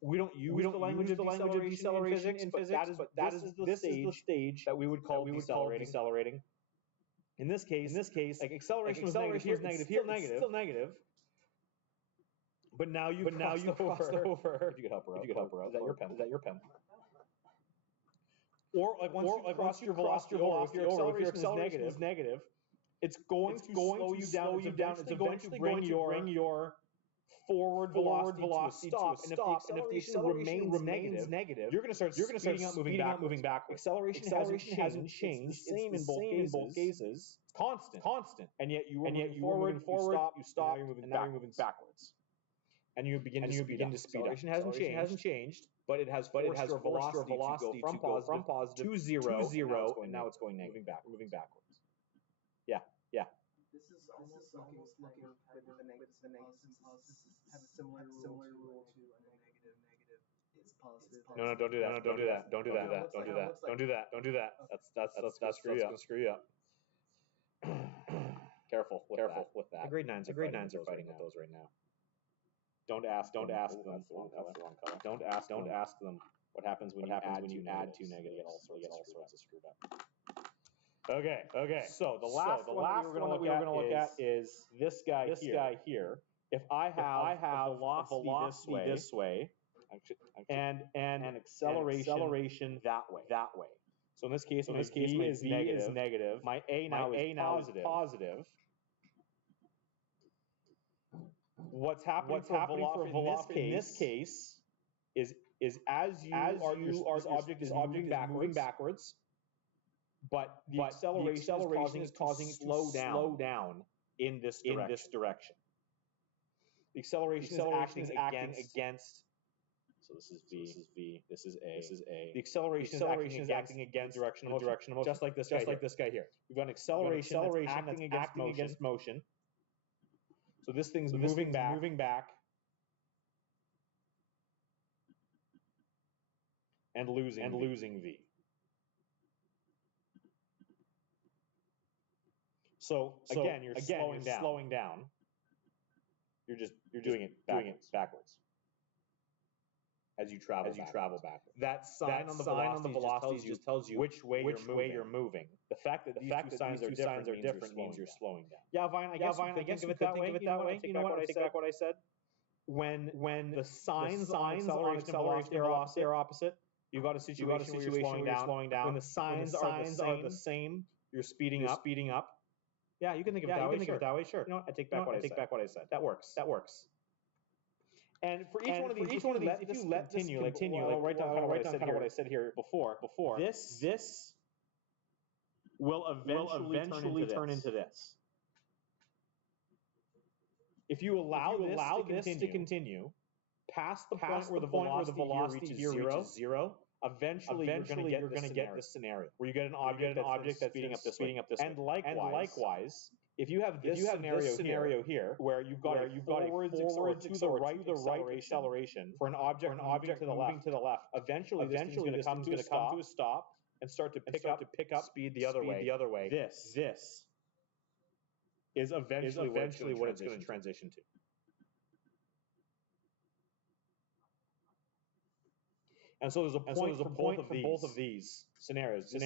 We don't use the language of deceleration in physics, but this is the stage that we would call decelerating. In this case, like acceleration was negative here, it's still negative. But now you crossed over. If you could help her out. Is that your pen? Is that your pen? Or like once you cross your velocity over, if your acceleration is negative, it's going to slow you down. It's eventually going to bring your forward velocity to a stop. And if the acceleration remains negative, you're going to start speeding up, moving backwards. Acceleration hasn't changed. It's the same in both cases. It's constant. And yet you were moving forward, you stop, and now you're moving backwards. And you begin to speed up. Acceleration hasn't changed, but it has forced your velocity to go from positive to zero, and now it's going negative, moving backwards. Yeah. This is almost looking with the negatives have a similar rule to a negative is positive. No, don't do that. Don't do that. That's gonna screw you up. Careful with that. The grade 9s are fighting with those right now. Don't ask them. That's the wrong color. Don't ask them what happens when you add two negatives. You get all sorts of screwed up. Okay. So the last one that we were going to look at is this guy here. If I have velocity this way, and an acceleration that way. So in this case, my v is negative. My a now is positive. What's happening for velocity in this case is as this object is moving backwards, but the acceleration is causing it to slow down in this direction. The acceleration is acting against. So this is v. This is a. The acceleration is acting against the direction of motion, just like this guy here. We've got an acceleration that's acting against motion. So this thing's moving back, and losing v. So again, you're slowing down. You're doing it backwards. As you travel backwards. That sign on the velocity just tells you which way you're moving. The fact that these two signs are different means you're slowing down. Yeah, Vine, I guess you could think of it that way. You know what? I take back what I said. When the signs on acceleration and velocity are opposite, you've got a situation where you're slowing down. When the signs are the same, you're speeding up. Yeah, you can think of it that way. Sure. You know what? I take back what I said. That works. And for each one of these, if you let this continue, I'll write down what I said here before. This will eventually turn into this. If you allow this to continue past the point where the velocity here reaches zero, eventually you're going to get this scenario where you get an object that's speeding up this way. And likewise, if you have this scenario here, where you've got a forwards to the right acceleration for an object to the left, eventually this thing's going to come to a stop and start to pick up speed the other way. This is eventually what it's going to transition to. And so there's a point for both of these scenarios, this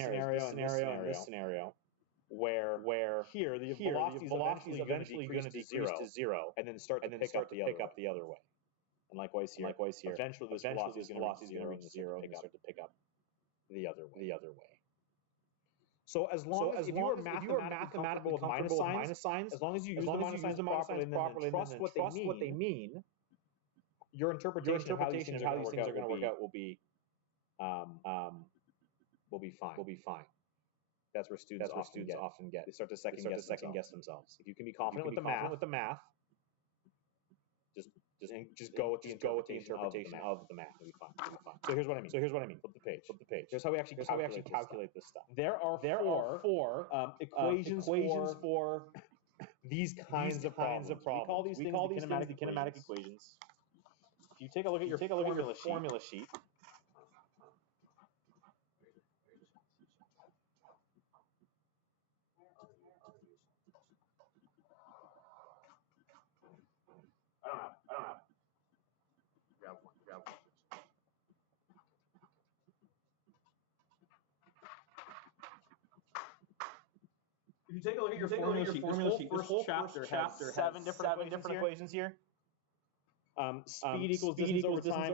scenario. Where here the velocity is eventually going to decrease to zero, and then start to pick up the other way. And likewise here. Eventually this velocity is going to reach zero and start to pick up the other way. So as long as you are mathematically with minus signs, as long as you use the minus signs properly and trust what they mean, your interpretation of how these things are going to work out will be fine. That's where students often get. They start to second guess themselves. If you can be confident with the math, just go with the interpretation of the math. It'll be fine. So here's what I mean. Flip the page. Here's how we actually calculate this stuff. There are four equations for these kinds of problems. We call these things the kinematic equations. If you take a look at your formula sheet. I don't have. Grab one. take a look at your formula sheet, this whole chapter has seven different equations here. Speed equals distance over time,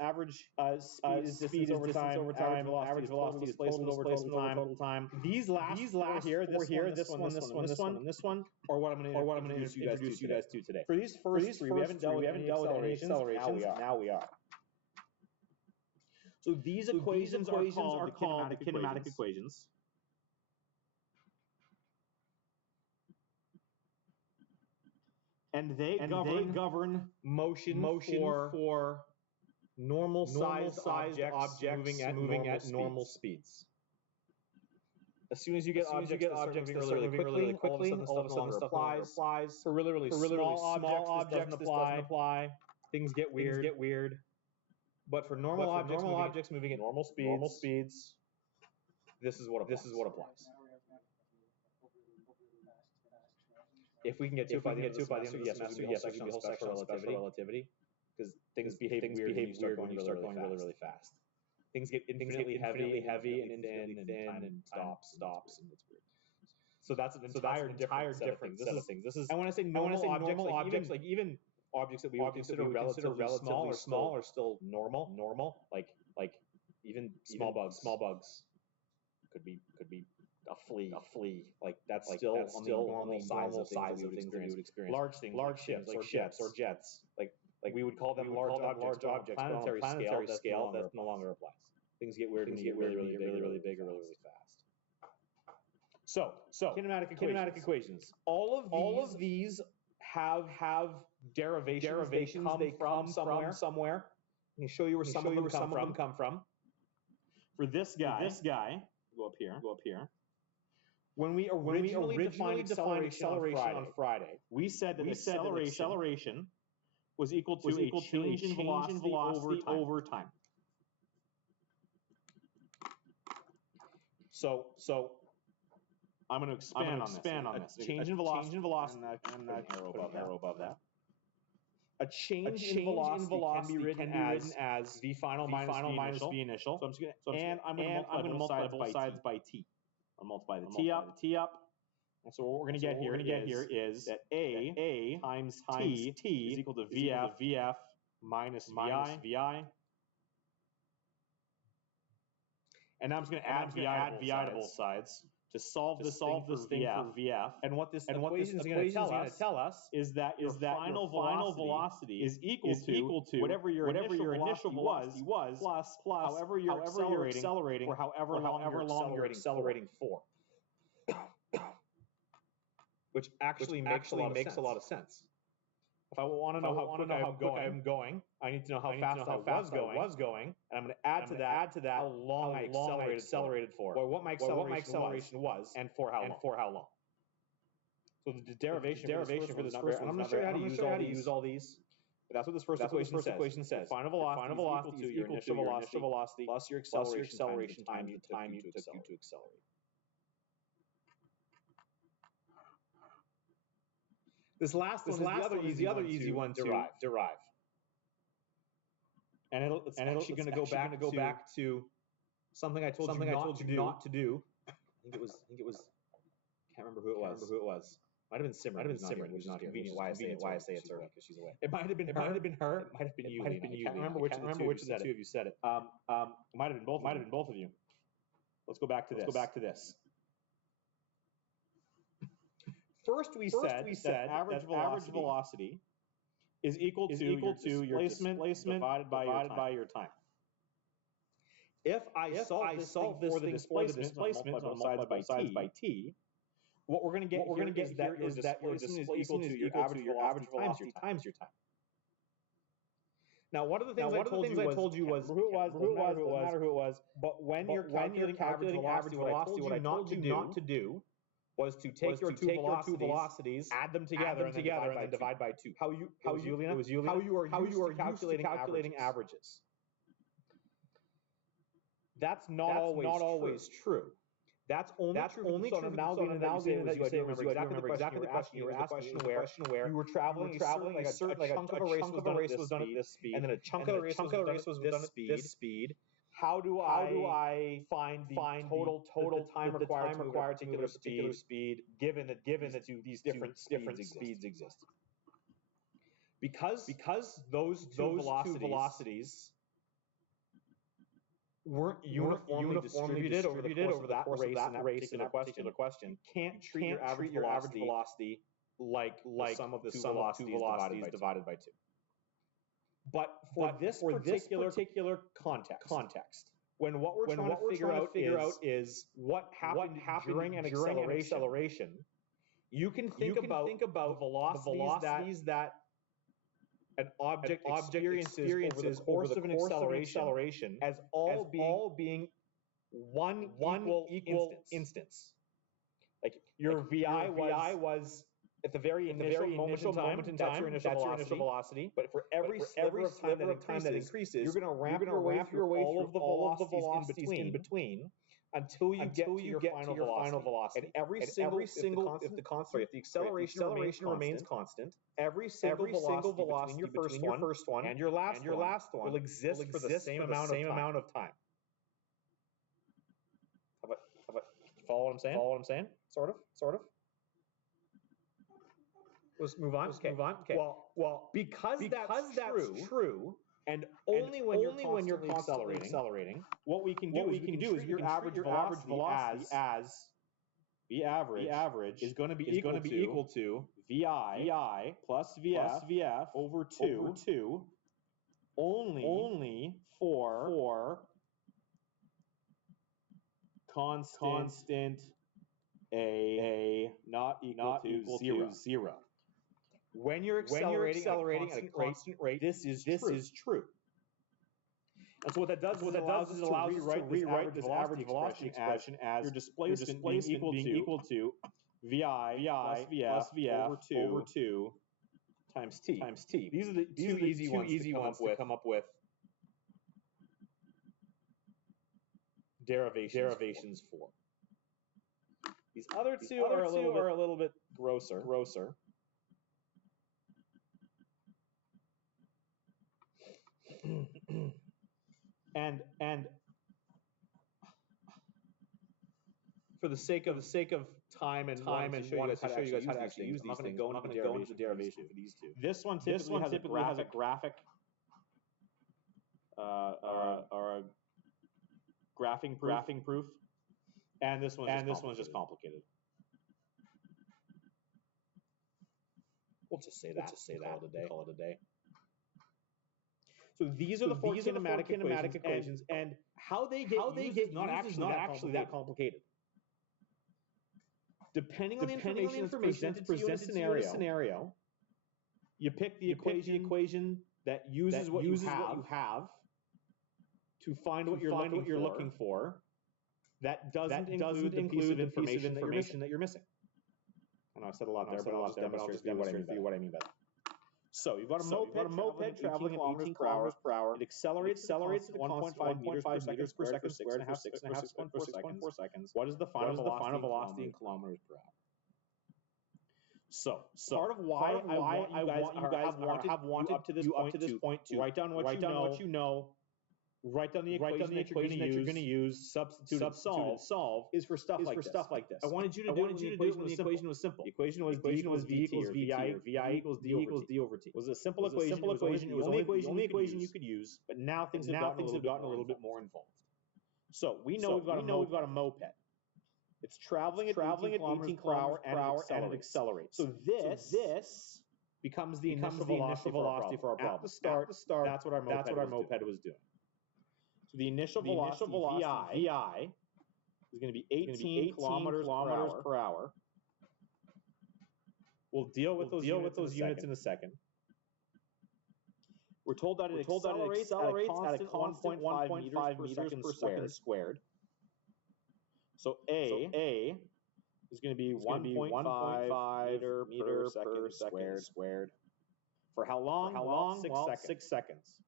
average speed is distance over time, average velocity is total displacement over total time. These last four here, this one, and this one, are what I'm going to introduce you guys to today. For these first three, we haven't dealt with any accelerations. Now we are. So these equations are called the kinematic equations. And they govern motion for normal-sized objects moving at normal speeds. As soon as you get objects that start moving really quickly, all of a sudden stuff applies. For really small objects, this doesn't apply. Things get weird. But for normal objects moving at normal speeds, this is what applies. If we can get to it by the end of the semester, yes, there should be a whole section on special relativity, because things behave weird when you start going really fast. Things get infinitely heavy and thin and stops, and it's weird. So that's an entire different set of things. This is, and when I say normal objects, like even objects that we would consider relatively small are still normal. Like even small bugs could be a flea. Like that's still on the normal size of things that we would experience. Large things, like ships or jets. Like we would call them large objects. Planetary scale that no longer applies. Things get weird when you get really big or really fast. So kinematic equations. All of these have derivations. They come from somewhere. I can show you where some of them come from. For this guy, go up here. When we originally defined acceleration on Friday, we said that acceleration was equal to a change in velocity over time. So I'm going to expand on this. Change in velocity, and an arrow above that. A change in velocity can be written as v final minus v initial. So I'm going to multiply both sides by t. I'll multiply the t up. And so what we're going to get here is that a times t is equal to vf minus vi. And now I'm just going to add vi to both sides to solve this thing for vf. And what this equation is going to tell us is that your final velocity is equal to whatever your initial velocity was plus however you're accelerating for however long you're accelerating for. Which actually makes a lot of sense. If I want to know how quick I'm going, I need to know how fast I was going, and I'm going to add to that how long I accelerated for, or what my acceleration was, and for how long. So the derivation for this first one, I'm going to show you how to use all these. But that's what this first equation says. Final velocity is equal to your initial velocity plus your acceleration time you took to accelerate. This last one is the other easy one to derive. And it's actually going to go back to something I told you not to do. I think it was. Can't remember who it was. Might have been Simran. Which is not convenient. Why I say it's early because she's away. It might have been her. It might have been you. I can't remember which of the two of you said it. It might have been both of you. Let's go back to this. First, we said average velocity is equal to your displacement divided by your time. If I solve this for the displacement on both sides by t, what we're going to get is that your displacement is equal to your average velocity times your time. Now, one of the things I told you was who it was, but when you're calculating average velocity, what I told you not to do was to take your two velocities, add them together, and then divide by 2. How you are calculating averages. That's not always true. That's only true. So now that you say remember exactly the question you were asking, where you were traveling like a chunk of the race was done at this speed, and then a chunk of the race was done at this speed. how do I find the total time required to move at a particular speed given that these different speeds exist? Because those two velocities weren't uniformly distributed over the course of that race in that particular question, you can't treat your average velocity like the sum of the two velocities divided by 2. But for this particular context, when what we're trying to figure out is what happened during an acceleration, you can think about the velocities that an object experiences over the course of an acceleration as all being one equal instance. Like your VI was at the very initial moment in time, that's your initial velocity. But for every sliver of time that increases, you're going to ramp your way through all of the velocities in between until you get to your final velocity. And if the acceleration remains constant, every single velocity between your first one and your last one will exist for the same amount of time. Follow what I'm saying? Sort of. Let's move on. Okay. Well, because that's true, and only when you're constantly accelerating, what we can do is your average velocity as V average is going to be equal to VI plus VF over 2 only for constant A not equal to 0. When you're accelerating at a constant rate, this is true. And so what that does is it allows us to rewrite this average velocity expression as your displacement being equal to VI plus VF over 2 times t. These are the two easy ones to come up with derivations for. These other two are a little bit grosser. And for the sake of time and wanting to show you guys how to actually use these things, I'm not going to go into the derivation for these two. This one typically has a graphic or a graphing proof, and this one's just complicated. We'll just say that. Call it a day. So these are the four kinematic equations, and how they get used is not actually that complicated. Depending on the information that's presented to you in a scenario, you pick the equation that uses what you have to find what you're looking for. That doesn't include the piece of information that you're missing. I know I said a lot there, but I'll just demonstrate for you what I mean by that. So you've got a moped traveling at 18 kilometers per hour. It accelerates at 1.5 meters per second squared for 6.5 seconds. What is the final velocity in kilometers per hour? So part of why I want you guys have wanted up to this point to write down what you know. Write down the equation that you're going to use, substitute and solve is for stuff like this. I wanted you to do it when the equation was simple. The equation was D equals V equals VI equals D over T. It was a simple equation. It was the only equation you could use, but now things have gotten a little bit more involved. So we know we've got a moped. It's traveling at 18 kilometers per hour and it accelerates. So this becomes the initial velocity for our problem. At the start, that's what our moped was doing. So the initial velocity VI is going to be 18 kilometers per hour. We'll deal with those units in a second. We're told that it accelerates at a constant 1.5 meters per second squared. So A is going to be 1.5 meter per second squared. For how long? 6 seconds.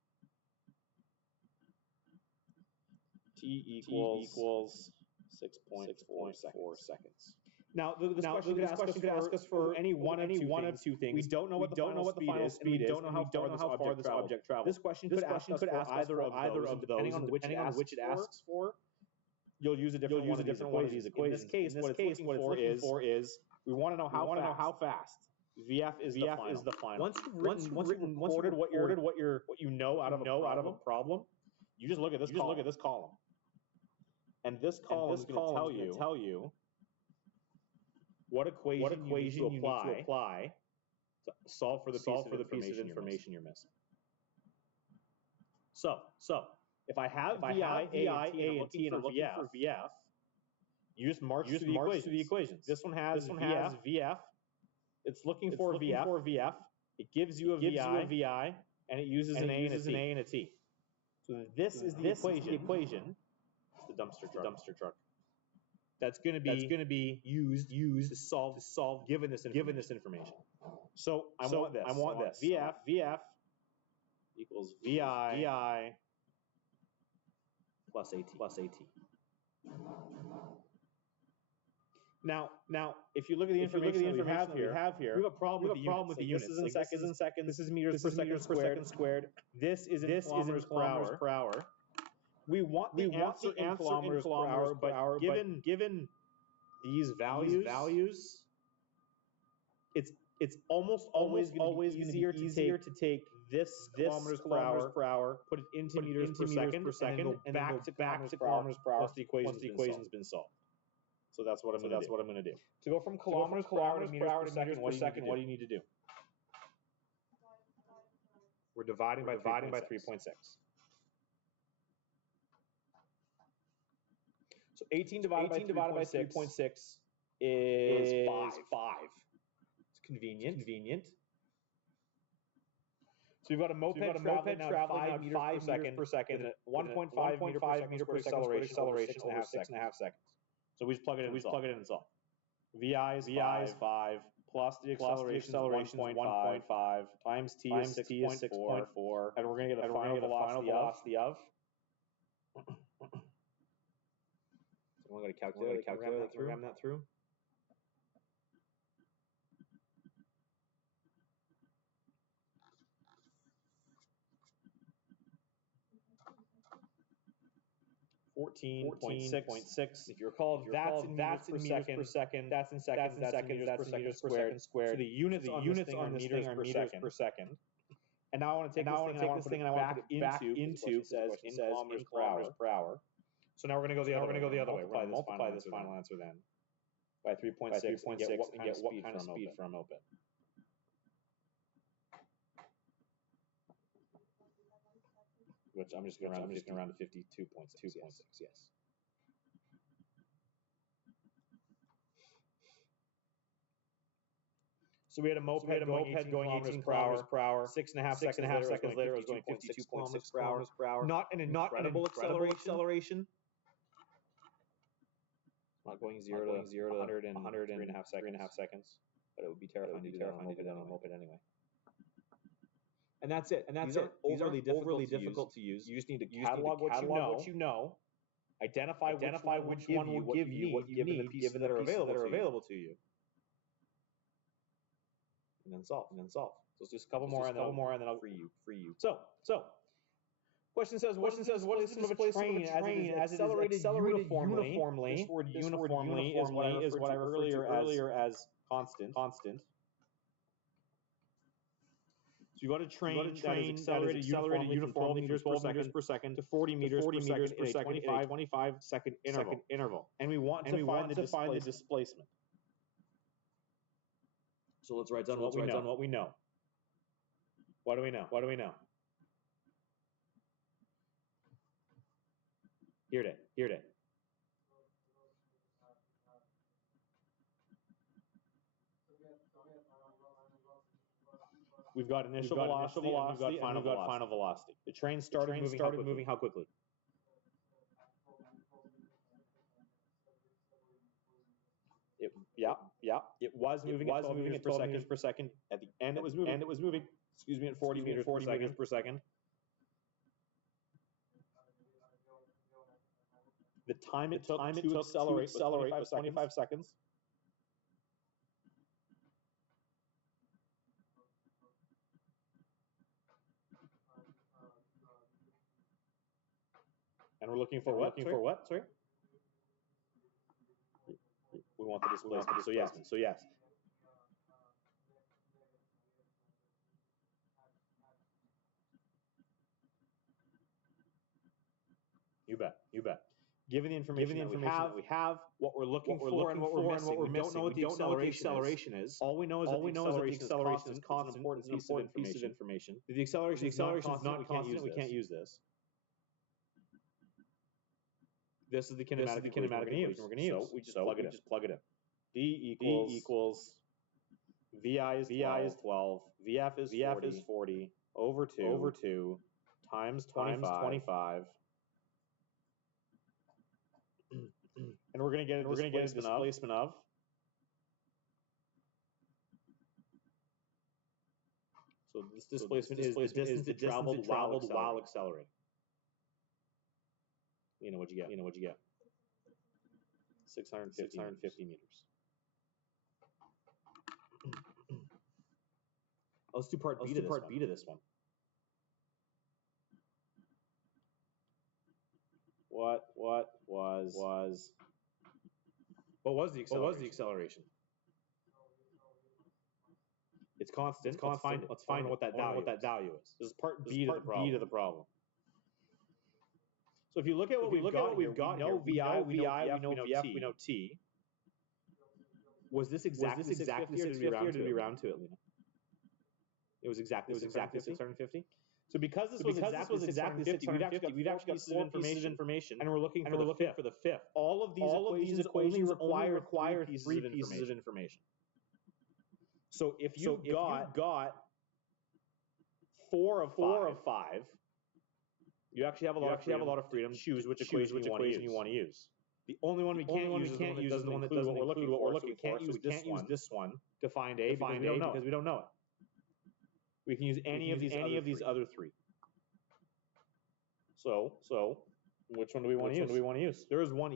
T equals 6.4 seconds. Now, this question could ask us for any one of two things. We don't know what the final speed is, and we don't know how far this object travels. This question could ask us for either of those, depending on which it asks for. You'll use a different one of these equations. In this case, what it's looking for is we want to know how fast. VF is the final. Once you've recorded what you know out of a problem, you just look at this column. And this column is going to tell you what equation you need to apply to solve for the piece of information you're missing. So if I have VI, A, and T, and I'm looking for VF, you just march through the equations. This one has VF. It's looking for VF. It gives you a VI, and it uses an A and a T. So this is the equation. It's the dumpster truck. That's going to be used to solve given this information. So I want this. VF equals VI plus AT. Now, if you look at the information we have here, we have a problem with the units. This is in seconds. This is meters per second squared. This is in kilometers per hour. We want the answer in kilometers per hour, but given these values, it's almost always going to be easier to take this kilometers per hour, put it into meters per second, and then go back to kilometers per hour once the equation's been solved. So that's what I'm going to do. To go from kilometers per hour to meters per second, what do you need to do? We're dividing by 3.6. So 18 divided by 3.6 is 5. It's convenient. So we've got a moped traveling now 5 meters per second, at 1.5 meter per acceleration over 6.5 seconds. So we just plug it in and solve. VI is 5 plus the acceleration is 1.5 times T is 6.4, and we're going to get a final velocity of. Someone got a calculator to ram that through. .6. If you recall, that's in meters per second. That's in seconds. That's meters per second squared. So the units on meters per second. And now I want to take this thing and I want to put it back into says in kilometers per hour. So now we're going to go the other way. We're going to multiply this final answer then by 3.6 and get what kind of speed for a moped. Which I'm just going to round to 52.6. Yes. So we had a moped going 18 kilometers per hour. 6.5 seconds later, it was going 52.6 kilometers per hour. Not an incredible acceleration. Not going 0 to 100 in 3.5 seconds. But it would be terrifying to do that on a moped anyway. And that's it. These aren't overly difficult to use. You just need to catalog what you know, identify which one will give you what you need given that are available to you, and then solve. So let's just a couple more, and then I'll free you. So question says, what is the displacement of a train as it is accelerated uniformly? This word uniformly is what I referred to earlier as constant. So you've got a train that is accelerated uniformly from 12 meters per second to 40 meters per second in a 25 second interval. And we want to find the displacement. So let's write down what we know. What do we know? Here it is. We've got initial velocity, and we've got final velocity. The train started moving how quickly? It was moving at 12 meters per second. At the end, it was moving. Excuse me, at 40 meters per second. The time it took to accelerate was 25 seconds. And we're looking for what? Sorry. We want the displacement. So yes. You bet. Given the information that we have, what we're looking for, and what we're missing, we don't know what the acceleration is. All we know is that the acceleration is constant. It's an important piece of information. If the acceleration is not constant, we can't use this. This is the kinematic equation we're going to use. So we just plug it in. D equals VI is 12, VF is 40 over 2 times 25. And we're going to get a displacement of so this displacement is the distance it traveled while accelerating. You know what you get. 650 meters. Let's do part B to this one. What was the acceleration? It's constant. Let's find what that value is. This is part B to the problem. So if you look at what we've got, we know VI, we know VF, we know T. Was this exactly 650 or did we round to it, Lena? It was exactly 650. So because this was exactly 650, we've actually got 4 pieces of information, and we're looking for the fifth. All of these equations only require 3 pieces of information. So if you got 4 of 5, you actually have a lot of freedom to choose which equation you want to use. The only one we can't use is the one that doesn't include what we're looking for. So we can't use this one to find A because we don't know it. We can use any of these other 3. So which one do we want to use? There is one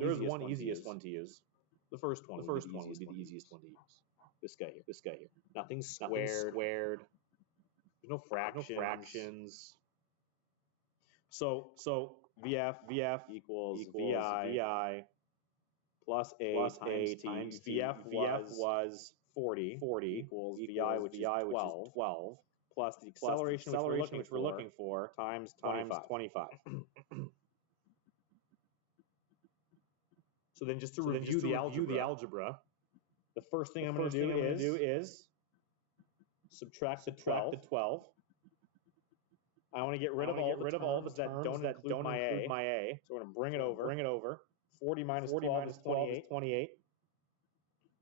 easiest one to use. The first one would be the easiest one to use. This guy here. Nothing squared. There's no fractions. So VF equals VI plus A times VF was 40 equals VI, which is 12 plus the acceleration which we're looking for times 25. So then just to review the algebra, the first thing I'm going to do is subtract the 12. I want to get rid of all of the terms that don't include my A. So we're going to bring it over. 40 minus 12 is 28.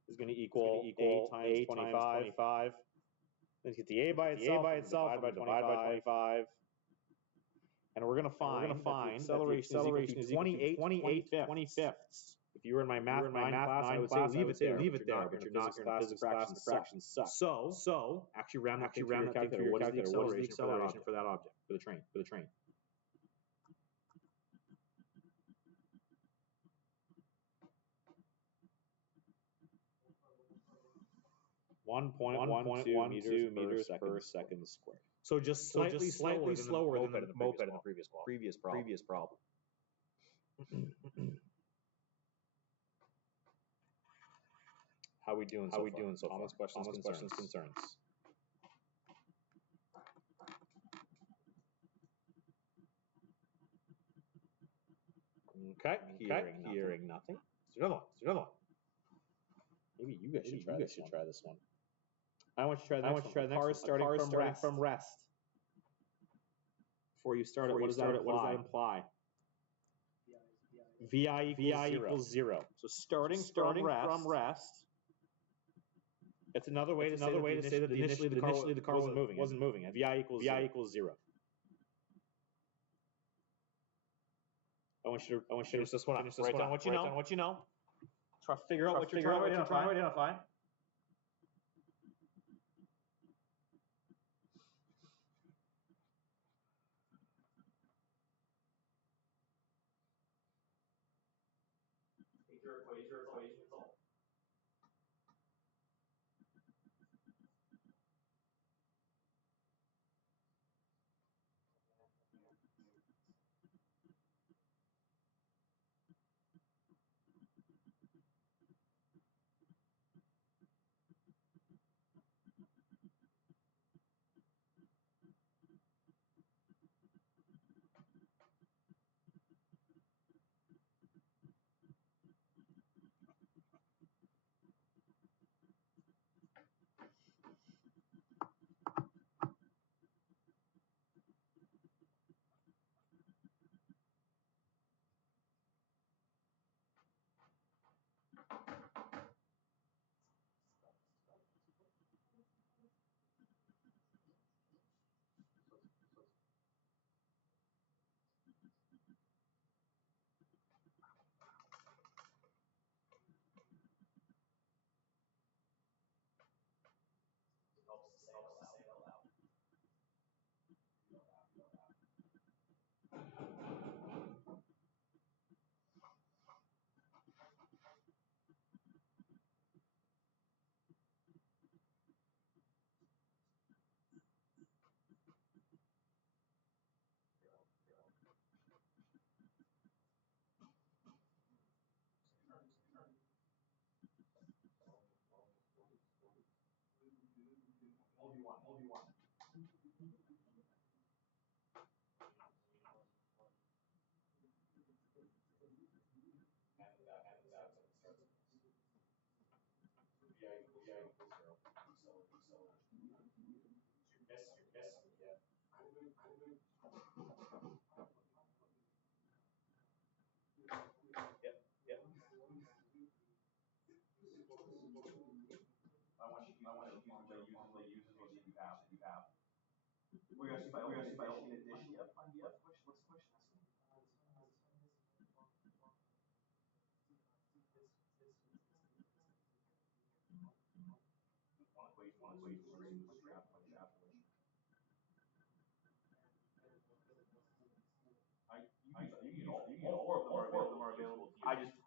Is going to equal A times 25. Let's get the A by itself, divide by 25. And we're going to find acceleration is equal to 28/25. If you were in my math class, I would say leave it there, but you're not. Your physics fractions suck. So actually round that through your calculator. What is the acceleration for that object, for the train? 1.12 meters per second squared. So just slightly slower than the moped in the previous problem. How we doing so far? Comments, questions, concerns. Okay. Hearing nothing. There's another one. Maybe you guys should try this one. I want you to try the next one. Cars starting from rest. Before you start it, what does that imply? VI equals 0. So starting from rest. It's another way to say that initially the car wasn't moving. VI equals 0. I want you to finish this one up. Write down what you know. Try to figure out what you're trying to identify.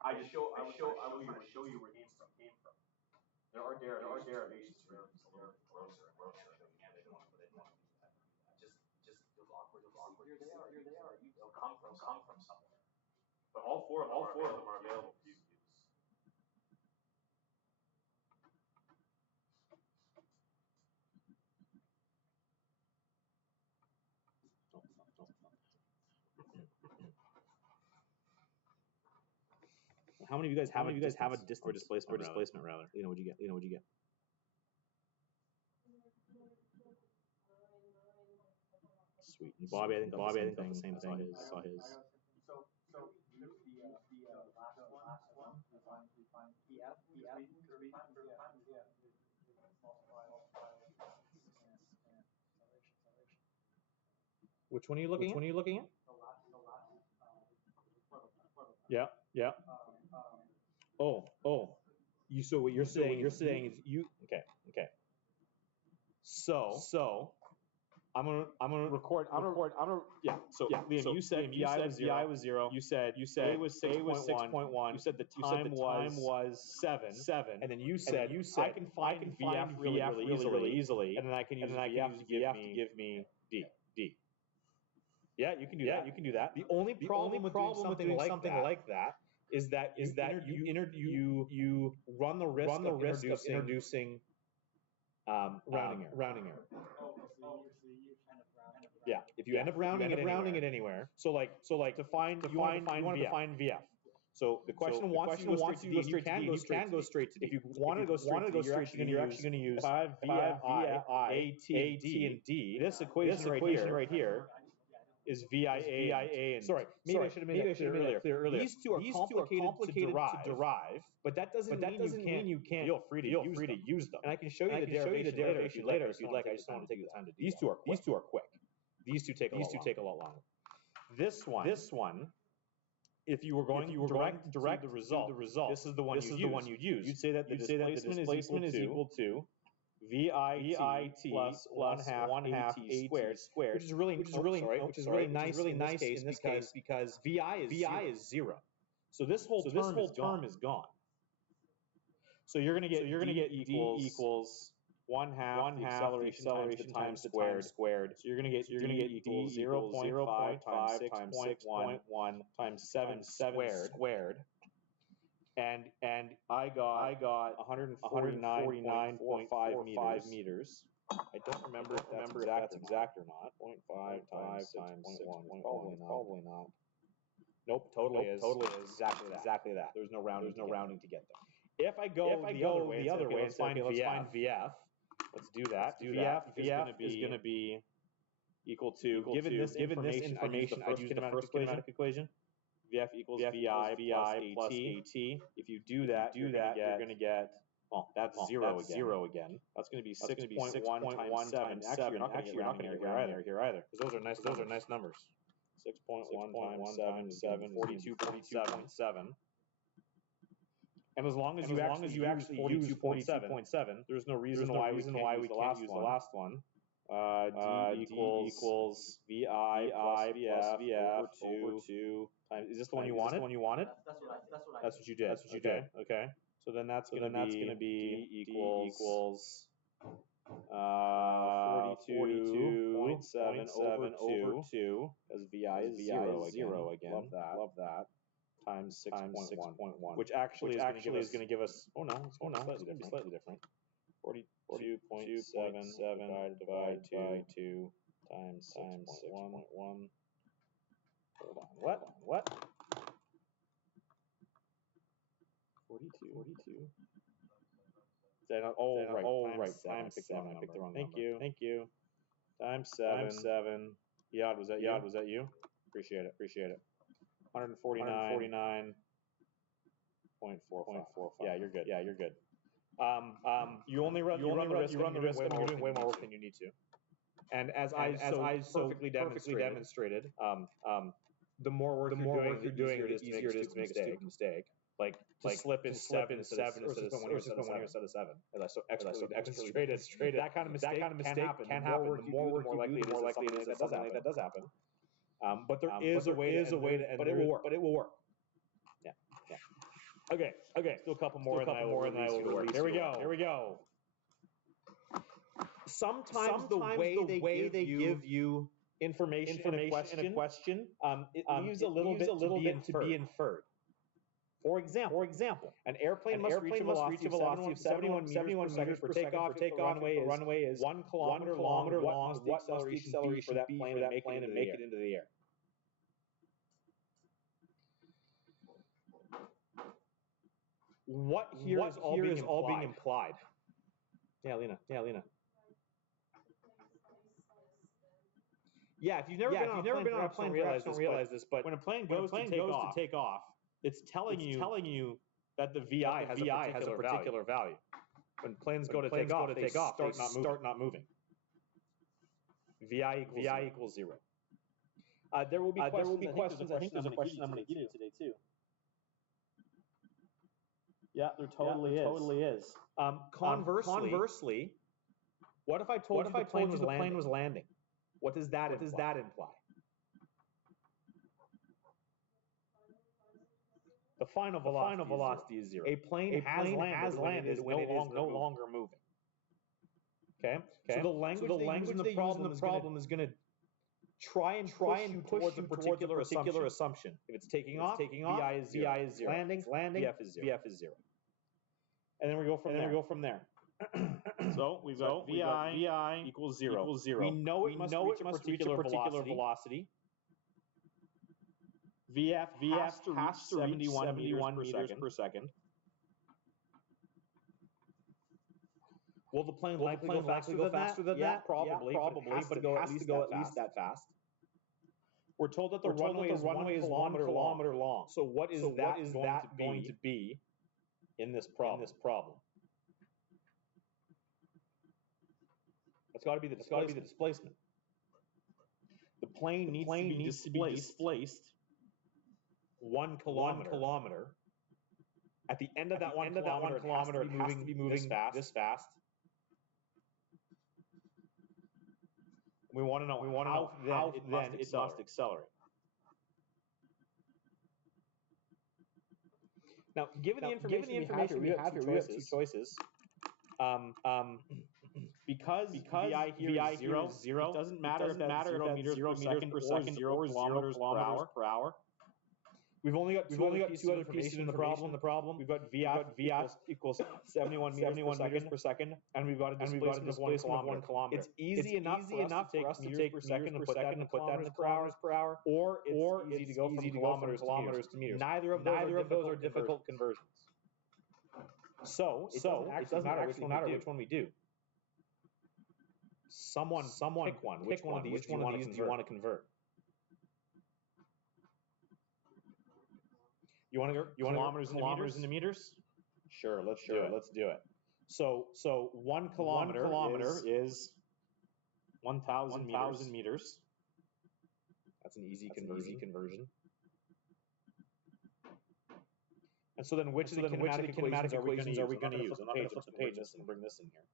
I was trying to show you where these came from. There are derivations for these a little bit closer. I didn't want to put it in one of these. Just feels awkward. Here they are. They'll come from somewhere. But all four of them are available to use. How many of you guys have a distance or displacement rather? You know, what'd you get? Sweet. Bobby, I think got the same thing. I saw his. So the last one, we find BF, because we find Which one are you looking at? The last Yeah. Oh. So what you're saying is you. Okay. So. I'm gonna record. Yeah. So Liam, you said VI was 0. You said A was 6.1. You said the time was 7. And then you said I can find VF really easily. And then I can use VF to give me D. Yeah, you can do that. The only problem with doing something like that is that you run the risk of introducing rounding error. Yeah, if you end up rounding it anywhere. So to find you want to find VF. So the question wants you to go straight to D, and you can go straight to D. If you want to go straight to D, you're actually going to use 5 VI, A, T, and D. This equation right here is VIA. Sorry, maybe I should have made it clear earlier. These two are complicated to derive, but that doesn't mean you can't feel free to use them. And I can show you the derivation later if you'd like. I just don't want to take the time to do that. These two are quick. These two take a lot longer. This one, if you were going direct to the result, this is the one you'd use. You'd say that the displacement is equal to VIT plus 1/2 AT squared, which is really nice in this case because VI is 0. So this whole term is gone. So you're going to get D equals 1/2 the acceleration times the time squared. So you're going to get D equals 0.5 times 6.1 times 7 squared. And I got 149.45 meters. I don't remember if that's exact or not. 0.5 times 6.1. Probably not. Nope, totally is exactly that. There's no rounding to get there. If I go the other way and find VF. Let's do that. VF is going to be equal to, given this information, I use the first kinematic equation. VF equals VI plus AT. If you do that, you're going to get, well, that's 0 again. That's going to be 6.1 times 7. Actually, you're not going to get rounding error here either, because those are nice numbers. 6.1 times 7 is 42.7. And as long as you actually use 42.7, there's no reason why we can't use the last one. D equals VI plus VF over 2 times. Is this the one you wanted? That's what you did. Okay. So then that's going to be D equals 42.7 over 2, because VI is 0 again. Love that. Times 6.1, which actually is going to give us. Oh no, it's going to be slightly different. 42.7 divided by 2 times 6.1. Hold on. What? 42. Oh, right. Times 7. I picked the wrong number. Thank you. Times 7. Yad, was that you? Appreciate it. 149.45. Yeah, you're good. You run the risk when you're doing way more work than you need to. And as I perfectly demonstrated, the more work you're doing, the easier it is to make a stupid mistake. Like slip in 7 instead of 6 instead of 7. So expertly demonstrated. That kind of mistake can happen. The more work you do, the more likely it is that something like that does happen. But there is a way to end it, but it will work. Yeah. Okay. Let's do a couple more, and then I will release you to work. Here we go. Sometimes the way they give you information in a question, it leaves a little bit to be inferred. For example, an airplane must reach a velocity of 71 meters per second for takeoff. If the runway is 1 kilometer long, what must the acceleration for that plane to make it into the air? What here is all being implied? Yeah, Lena. Yeah, if you've never been on a plane, perhaps don't realize this, but when a plane goes to take off, it's telling you that the VI has a particular value. When planes go to take off, they start not moving. VI equals 0. There will be questions. I think there's a question I'm going to give you today too. Yeah, there totally is. Conversely, what if I told you the plane was landing? What does that imply? The final velocity is 0. A plane has landed when it is no longer moving. Okay. So the language in the problem is going to try and push towards a particular assumption. If it's taking off, VI is 0. Landing, VF is 0. And then we go from there. So we've got VI equals 0. We know it must reach a particular velocity. VF has to reach 71 meters per second. Will the plane likely go faster than that? Probably, but it has to go at least that fast. We're told that the runway is 1 kilometer long. So what is that going to be in this problem? It's got to be the displacement. The plane needs to be displaced 1 kilometer. At the end of that 1 kilometer, it has to be moving this fast. We want to know how it must accelerate. Now, given the information we have here, we have two choices. Because VI here is 0, it doesn't matter if that's 0 meters per second or 0 kilometers per hour. We've only got two other pieces in the problem. We've got VF equals 71 meters per second, and we've got a displacement of 1 kilometer. It's easy enough for us to take meters per second and put that in kilometers per hour, or it's easy to go from kilometers to meters. Neither of those are difficult conversions. So it doesn't actually matter which one we do. Someone pick one. Which one of these do you want to convert? You want kilometers into meters? Sure, let's do it. So 1 kilometer is 1,000 meters. That's an easy conversion. And so then which of the kinematic equations are we going to use? I'm not going to flip the page and bring this in here.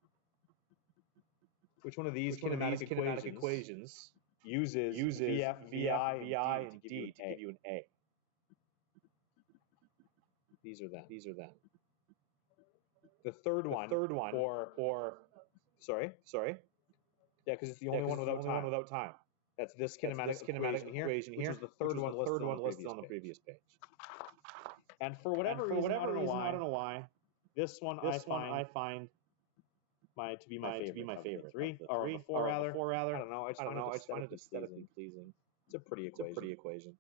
Which one of these kinematic equations uses VF, VI, and D to give you an A? These are them. The third one, sorry. Yeah, because it's the only one without time. That's this kinematic equation here, which is the third one listed on the previous page. And for whatever reason, I don't know why, this one I find to be my favorite. Three or four rather. I don't know. I just find it aesthetically pleasing. It's a pretty equation.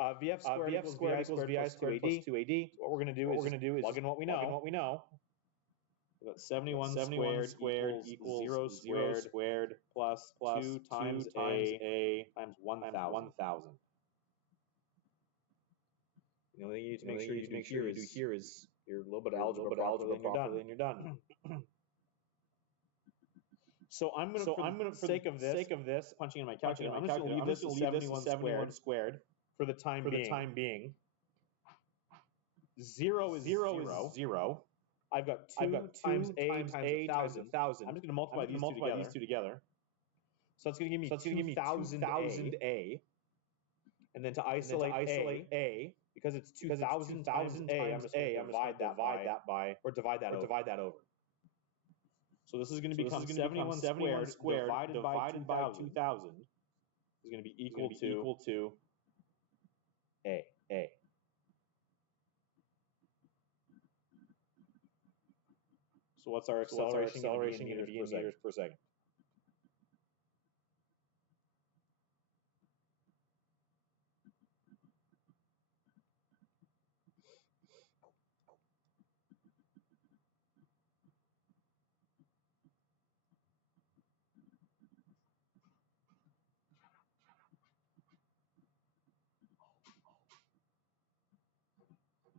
VF squared equals VI squared plus 2AD. What we're going to do is plug in what we know. We've got 71 squared equals 0 squared plus 2 times A times 1,000. The only thing you need to make sure you do here is your little bit of algebra properly and you're done. So I'm gonna, for the sake of this, punching in my calculator, I'm just gonna leave this at 71 squared for the time being. 0 is 0. I've got 2 times A times 1,000. I'm just gonna multiply these two together. So that's gonna give me 2,000 A. And then to isolate A, because it's 2,000 times A, I'm just gonna divide that by, or divide that over. So this is going to become 71 squared divided by 2,000 is going to be equal to A. So what's our acceleration going to be in meters per second?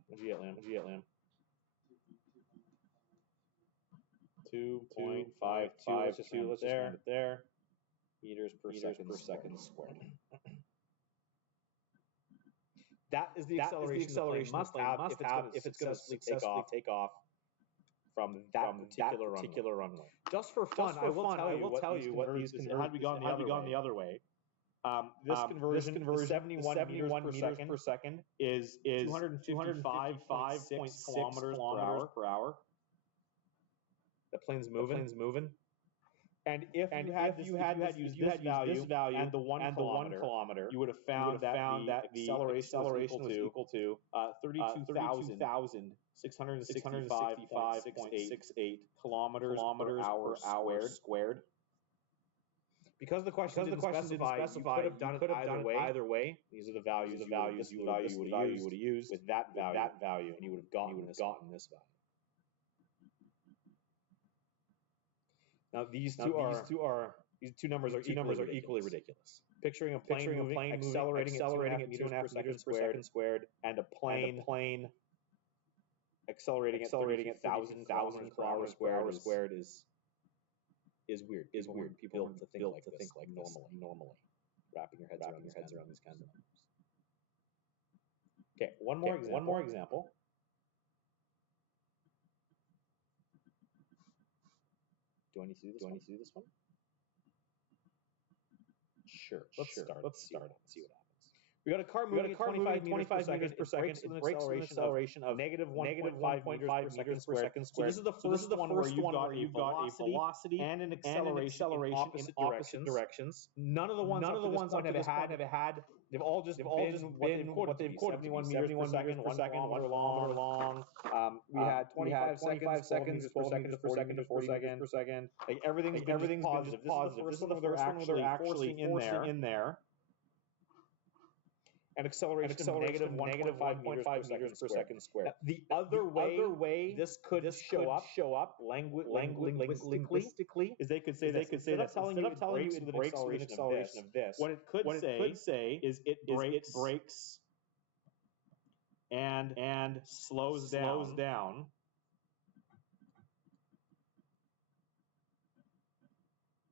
What'd you get, Lam? 2.552. Let's just round it there. Meters per second squared. That is the acceleration the plane must have if it's going to successfully take off from that particular runway. Just for fun, I will tell you what these conversions had we gone the other way. This conversion 71 meters per second is 255.6 kilometers per hour. The plane's moving. And if you had used this value and the 1 kilometer, you would have found that the acceleration was equal to 32,665.68 kilometers per hour squared. Because the question didn't specify, you could have done it either way. These are the values you would have used with that value, and you would have gotten this value. Now these two numbers are equally ridiculous. Picturing a plane moving, accelerating at 2.5 meters per second squared, and a plane accelerating at 1,000 kilometers per hour squared is weird. People to think like normally. Wrapping your heads around these kinds of numbers. Okay, one more example. Do I need to do this one? Sure. Let's start and see what happens. We got a car moving at 25 meters per second. It breaks with an acceleration of negative 1.5 meters per second squared. So this is the first one where you've got a velocity and an acceleration in opposite directions. None of the ones have had. They've all just been what they've quoted. 71 meters per second, 1 kilometer long. We had 25 seconds, 12 meters per second to 40 meters per second. Like everything's been positive. This is the first one where they're actually forcing in there an acceleration of negative 1.5 meters per second squared. The other way this could show up linguistically is they could say that instead of telling you it breaks with an acceleration of this, what it could say is it breaks and slows down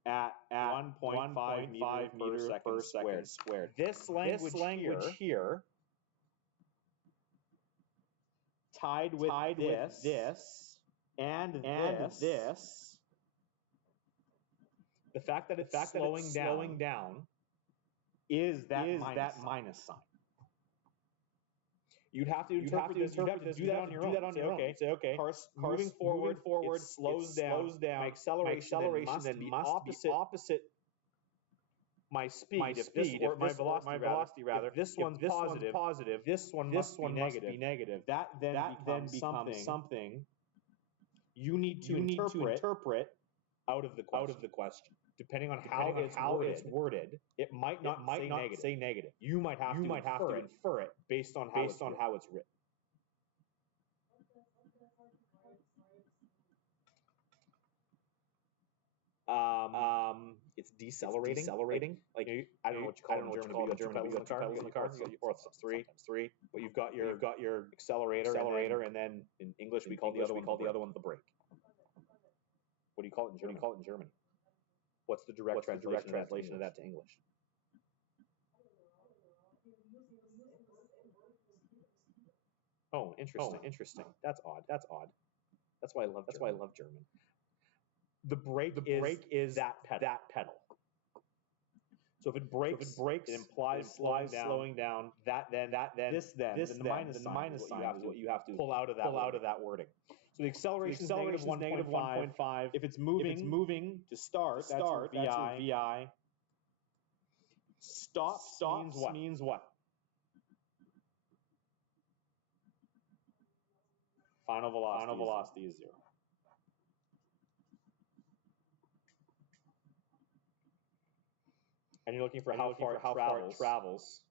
at 1.5 meters per second squared. This language here tied with this and this, the fact that it's slowing down is that minus sign. You'd have to interpret this. You'd have to do that on your own. Say, okay, moving forward, it slows down. My acceleration then must be opposite my speed. If my velocity rather. If this one's positive. This one must be negative. That then becomes something you need to interpret out of the question. Depending on how it's worded, it might not say negative. You might have to infer it based on how it's written. It's decelerating. Like, I don't know what you call it in German. You got pedals on the car. You got your fourth, three. Well, you've got your accelerator, and then in English we call the other one the brake. What do you call it in German? What's the direct translation of that to English? Oh, interesting. That's odd. That's why I love German. The brake is that pedal. So if it brakes, it implies slowing down. The minus sign is what you have to pull out of that wording. So the acceleration is negative 1.5. If it's moving to start, that's your VI. Stop means what? Final velocity is 0. And you're looking for how far it travels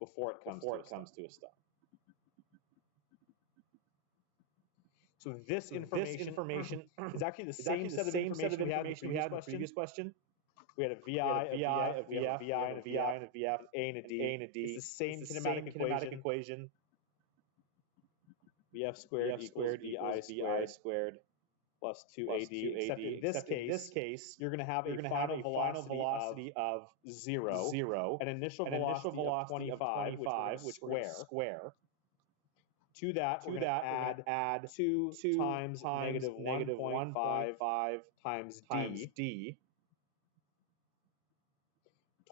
before it comes to a stop. So this information is actually the same set of information we had in the previous question. We had a VI, a VF, and a VF, an A and a D. It's the same kinematic equation. VF squared equals VI squared plus 2AD. Except in this case, you're going to have a final velocity of 0, an initial velocity of 25, which we're square. To that, we're going to add 2 times negative 1.5 times D.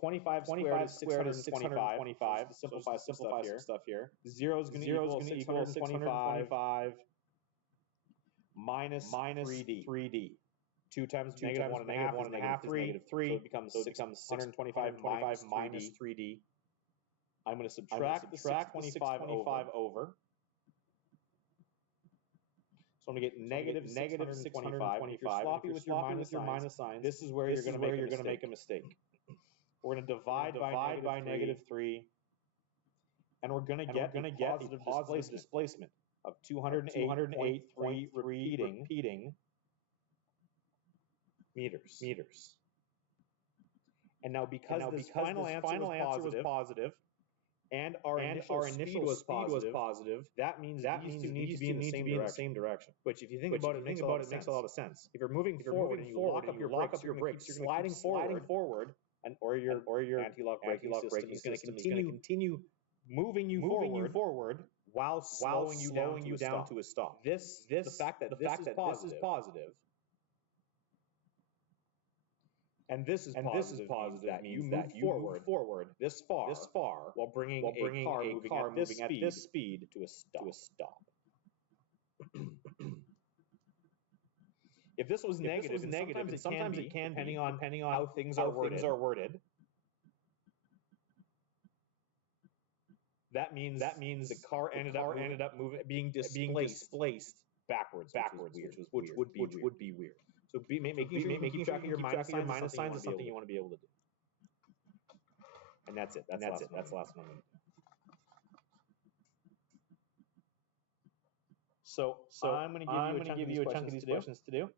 25 squared is 625. Simplify some stuff here. 0 is going to equal 625 minus 3D. 2 times negative 1.5 is negative 3. So it becomes 125 minus 3D. I'm going to subtract the 625 over. So I'm going to get negative 625. If you're sloppy with your minus signs, this is where you're going to make a mistake. We're going to divide by negative 3, and we're going to get a positive displacement of 208.3 repeating meters. And now because this final answer was positive, and our initial speed was positive, that means these two need to be in the same direction. Which, if you think about it, makes a lot of sense. If you're moving forward and you lock up your brakes, you're going to keep sliding forward, or your anti-lock braking system is going to continue moving you forward while slowing you down to a stop. The fact that this is positive. And this is positive that you move forward this far while bringing a car moving at this speed to a stop. If this was negative, and sometimes it can be, depending on how things are worded. That means the car ended up being displaced backwards, which would be weird. So making sure you keep track of your minus signs is something you want to be able to do. And that's it. That's the last one. So I'm going to give you a chunk of these questions to do.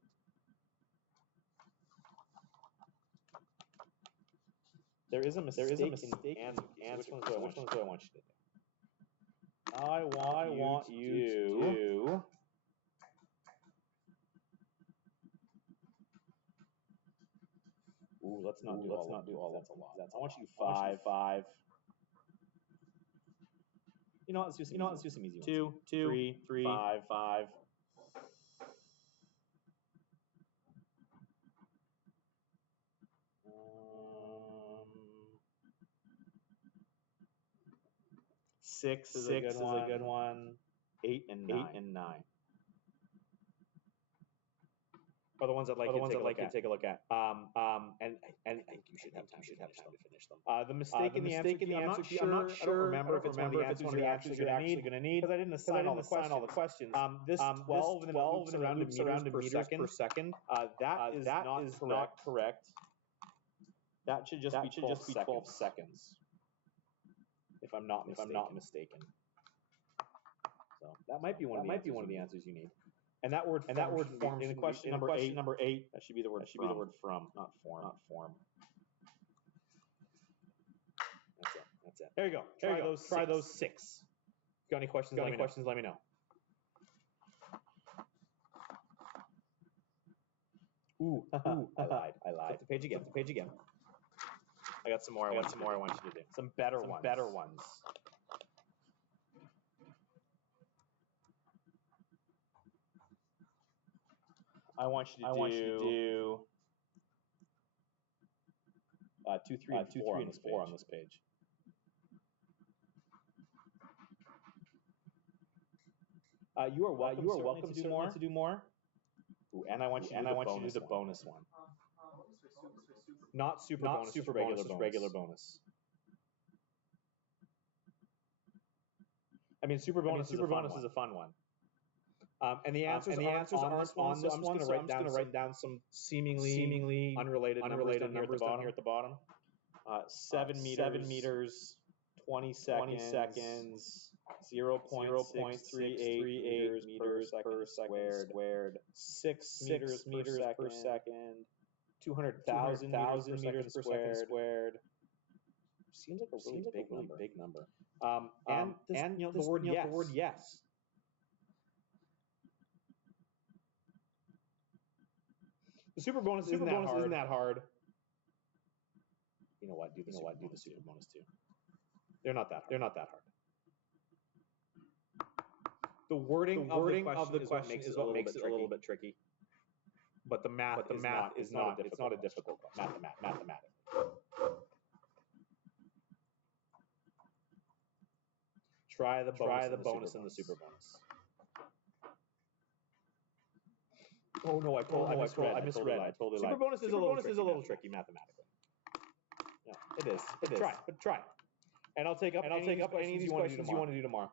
There is a mistake in answering. Which ones do I want you to do? I want you to do. Ooh, let's not do all. That's a lot. I want you to do 5. You know what? Let's do some easy ones. 2, 3, 5. 6 is a good one. 8 and 9. are the ones I'd like you to take a look at. And I think you should have time to finish them. The mistake in the answer key, I'm not sure. I don't remember if it's one of the answers you're actually going to need, because I didn't assign all the questions. This 12 and it loops around in meters per second. That is not correct. That should just be 12 seconds. If I'm not mistaken. So that might be one of the answers you need. And that word form in question number 8. That should be the word from, not form. That's it. There you go. Try those 6. Got any questions? Let me know. Ooh, I lied. Flip the page again. I got some more I want you to do. Some better ones. I want you to do 2, 3, and 4 on this page. You are welcome to do more. Ooh, and I want you to do the bonus one. Not super bonus, just regular bonus. I mean, super bonus is a fun one. And the answers aren't on this one, so I'm just going to write down some seemingly unrelated numbers down here at the bottom. 7 meters, 20 seconds, 0.638 meters per second squared, 6 meters per second, 200,000 meters per second squared. Seems like a really big number. And the word yes. The super bonus isn't that hard. You know what? Do the super bonus too. They're not that hard. The wording of the question is what makes it a little bit tricky. But the math is not a difficult mathematically. Try the bonus and the super bonus. Oh no, I misread. I totally lied. Super bonus is a little tricky mathematically. Yeah, it is. Try it. And I'll take up any of these questions you want to do tomorrow.